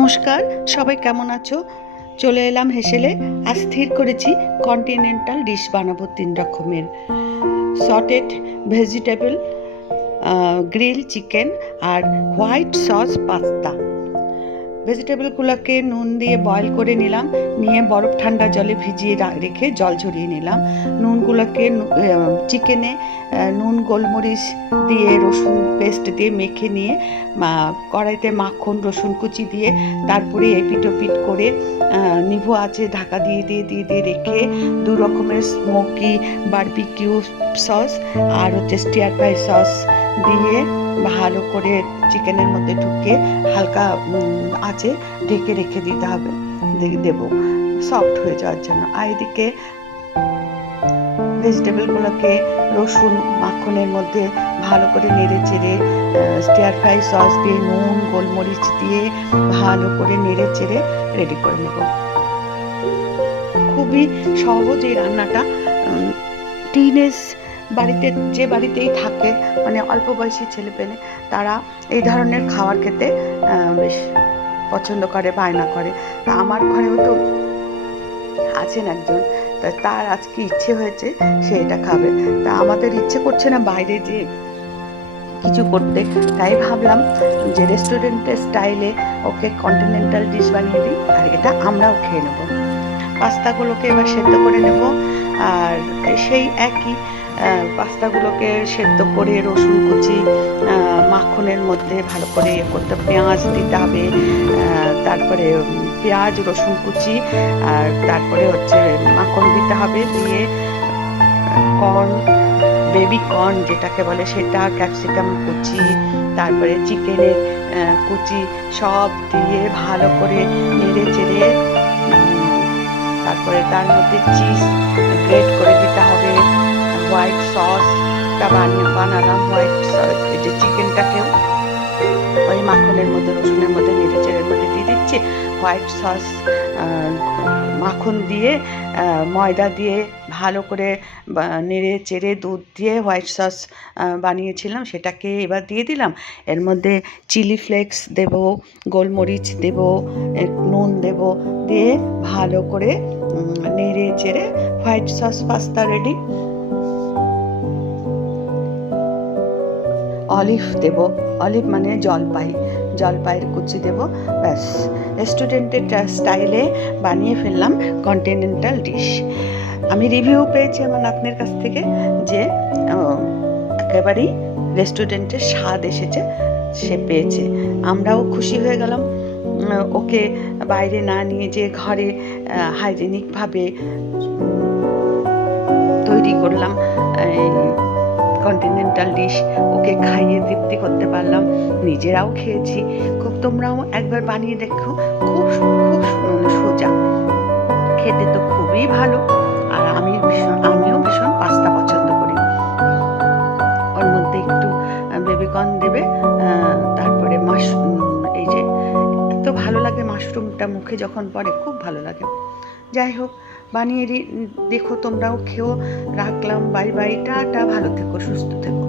নমস্কার, সবাই কেমন আছো? চলে এলাম হেসেলে। আজ স্থির করেছি কন্টিনেন্টাল ডিশ বানাবো 3 রকমের। সটেড ভেজিটেবল, গ্রিল চিকেন আর হোয়াইট সস পাস্তা। ভেজিটেবলগুলোকে নুন দিয়ে বয়েল করে নিলাম, নিয়ে বরফ ঠান্ডা জলে ভিজিয়ে রেখে জল ঝরিয়ে নিলাম। নুনগুলোকে চিকেনে নুন গোলমরিচ দিয়ে রসুন পেস্ট দিয়ে মেখে নিয়ে কড়াইতে মাখন রসুন কুচি দিয়ে তারপরে এপিট ওপিট করে নিভু আছে ঢাকা দিয়ে রেখে 2 রকমের স্মোকি বারবিকিউ সস আর স্টিয়ার ফ্রাই সস দিয়ে ভালো করে চিকেনের মধ্যে ঢুকিয়ে হালকা আঁচে ঢেকে রেখে দিতে হবে, দেবো সফট হয়ে যাওয়ার জন্য। আর এদিকে ভেজিটেবলগুলোকে রসুন মাখনের মধ্যে ভালো করে নেড়ে চেড়ে স্টিয়ার ফ্রাই সস দিয়ে নুন গোলমরিচ দিয়ে ভালো করে নেড়ে চেড়ে রেডি করে নেব। খুবই সহজ এই রান্নাটা। টিনেজ যে বাড়িতেই থাকে, মানে অল্প বয়সী ছেলেপেলে, তারা এই ধরনের খাবার খেতে বেশ পছন্দ করে, বায়না করে। তা আমার ঘরেও তো আছেন একজন, তার আজকে ইচ্ছে হয়েছে সে এটা খাবে। তা আমাদের ইচ্ছে করছে না বাইরে যে কিছু করতে, তাই ভাবলাম যে রেস্টুরেন্টের স্টাইলে ওকে কন্টিনেন্টাল ডিশ বানিয়ে দিই, আর এটা আমরাও খেয়ে নেব। পাস্তাগুলোকে এবার সেদ্ধ করে নেব, আর সেই একই পাস্তাগুলোকে সেদ্ধ করে রসুন কুচি মাখনের মধ্যে ভালো করে করতে, পেঁয়াজ দিতে হবে, তারপরে পেঁয়াজ রসুন কুচি, আর তারপরে মাখন দিতে হবে, দিয়ে কর্ন, বেবি কর্ন যেটাকে বলে সেটা, ক্যাপসিকাম কুচি, তারপরে চিকেনের কুচি সব দিয়ে ভালো করে নেড়ে চেড়ে তারপরে তার মধ্যে চিজ গ্রেট করে দিতে হবে। হোয়াইট সসটা বানালাম, হোয়াইট সস এই যে চিকেনটাকেও ওই মাখনের মধ্যে রসুনের মধ্যে নেড়ে চেড়ের মধ্যে দিয়ে দিচ্ছি। হোয়াইট সস মাখন দিয়ে ময়দা দিয়ে ভালো করে নেড়ে চেড়ে দুধ দিয়ে হোয়াইট সস বানিয়েছিলাম সেটাকে এবার দিয়ে দিলাম। এর মধ্যে চিলি ফ্লেক্স দেব, গোলমরিচ দেব, নুন দেব, দিয়ে ভালো করে নেড়ে চেড়ে white sauce pasta ready. Olive দেব, অলিভ মানে জলপাইয়ের কুচি দেব। ব্যাস, রেস্টুরেন্টের স্টাইলে বানিয়ে ফেললাম কন্টিনেন্টাল ডিশ। আমি রিভিউ পেয়েছি আমার নাতনির কাছ থেকে যে একেবারেই রেস্টুরেন্টের স্বাদ এসেছে, সে পেয়েছে। আমরাও খুশি হয়ে গেলাম। ওকে বাইরে না নিয়ে যে ঘরে হাইজেনিকভাবে তৈরি করলাম কন্টিনেন্টাল ডিশ, ওকে খাইয়ে তৃপ্তি করতে পারলাম, নিজেরাও খেয়েছি। তোমরাও একবার বানিয়ে দেখো, খুব খুব সোজা, খেতে তো খুবই ভালো। আর আমিও ভীষণ পাস্তা পছন্দ করি। ওর মধ্যে একটু বেবিকর্ন দেবে, তারপরে মাশরুম, এই যে এত ভালো লাগে মাশরুমটা মুখে যখন পড়ে, খুব ভালো লাগে। যাই হোক, বানিয়ে দেখো, তোমরাও খেও। রাখলাম, বাই বাই, টাটা, ভালো থেকো, সুস্থ থেকো।